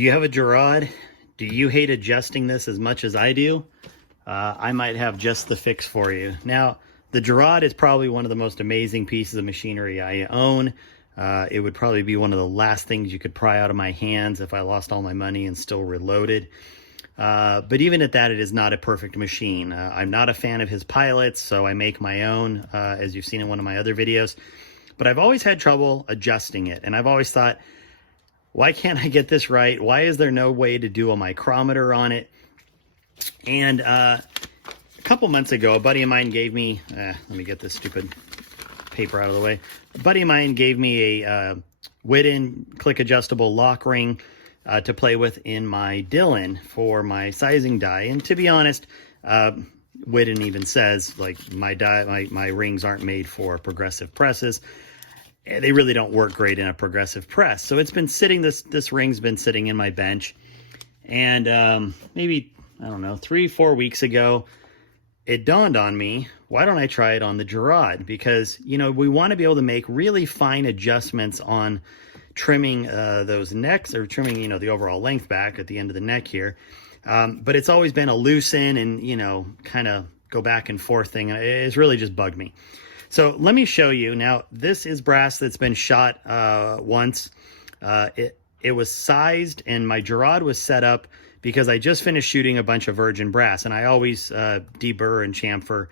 Do you have a Giraud? Do you hate adjusting this as much as I do? I might have just the fix for you. Now, the Giraud is probably one of the most amazing pieces of machinery I own. It would probably be one of the last things you could pry out of my hands if I lost all my money and still reloaded. But even at that, it is not a perfect machine. I'm not a fan of his pilots, so I make my own, as you've seen in one of my other videos. But I've always had trouble adjusting it, and I've always thought, why can't I get this right? Why is there no way to do a micrometer on it? And a couple months ago, a buddy of mine gave me, let me get this stupid paper out of the way. A buddy of mine gave me a Whidden click adjustable lock ring to play with in my Dillon for my sizing die. And to be honest, Whidden even says, like, my rings aren't made for progressive presses. They really don't work great in a progressive press. So it's been sitting, this ring's been sitting in my bench. And maybe, I don't know, 3-4 weeks ago, it dawned on me, why don't I try it on the Giraud? Because, you know, we want to be able to make really fine adjustments on trimming those necks, or trimming, you know, the overall length back at the end of the neck here. But it's always been a loosen and, you know, kind of go back and forth thing. It's really just bugged me. So let me show you. Now, this is brass that's been shot once. It was sized, and my Giraud was set up because I just finished shooting a bunch of virgin brass, and I always deburr and chamfer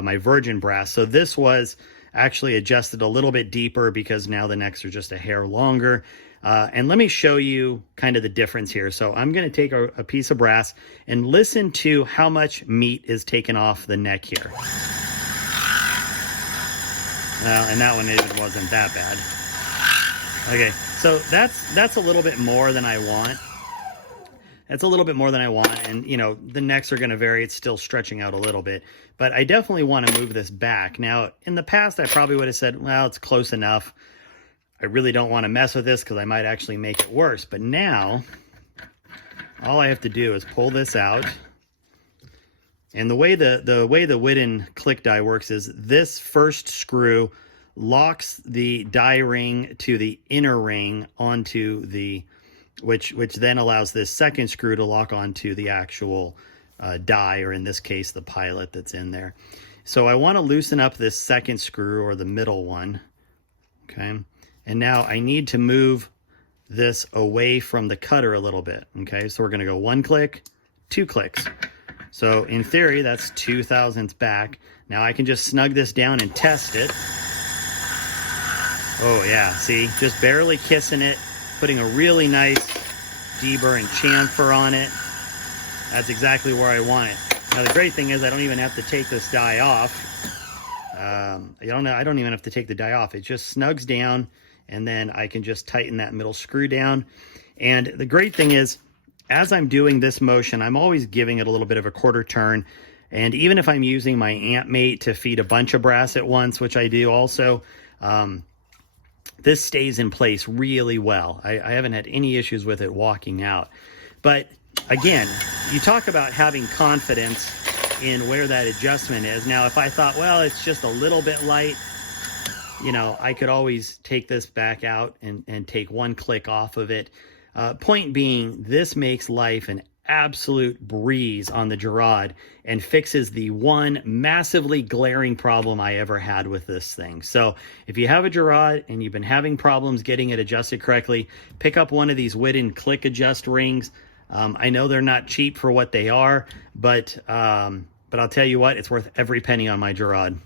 my virgin brass. So this was actually adjusted a little bit deeper because now the necks are just a hair longer. And let me show you kind of the difference here. So I'm going to take a piece of brass and listen to how much meat is taken off the neck here. And that one, it wasn't that bad. Okay, so that's a little bit more than I want. That's a little bit more than I want, and, you know, the necks are going to vary. It's still stretching out a little bit, but I definitely want to move this back. Now, in the past, I probably would have said, well, it's close enough. I really don't want to mess with this because I might actually make it worse. But now, all I have to do is pull this out. And the way the Whidden click die works is this first screw locks the die ring to the inner ring onto the, which then allows this second screw to lock onto the actual die, or in this case, the pilot that's in there. So I want to loosen up this second screw, or the middle one, okay? And now I need to move this away from the cutter a little bit, okay? So we're going to go 1 click, 2 clicks. So in theory, that's 2 thousandths back. Now I can just snug this down and test it. Oh yeah, see, just barely kissing it, putting a really nice deburr and chamfer on it. That's exactly where I want it. Now the great thing is I don't even have to take this die off. I don't even have to take the die off. It just snugs down, and then I can just tighten that middle screw down. And the great thing is, as I'm doing this motion, I'm always giving it a little bit of a quarter turn. And even if I'm using my amp mate to feed a bunch of brass at once, which I do also, this stays in place really well. I haven't had any issues with it walking out. But again, you talk about having confidence in where that adjustment is. Now, if I thought, well, it's just a little bit light, you know, I could always take this back out and take 1 click off of it. Point being, this makes life an absolute breeze on the Giraud and fixes the one massively glaring problem I ever had with this thing. So if you have a Giraud and you've been having problems getting it adjusted correctly, pick up one of these Whidden click adjust rings. I know they're not cheap for what they are, but I'll tell you what, it's worth every penny on my Giraud.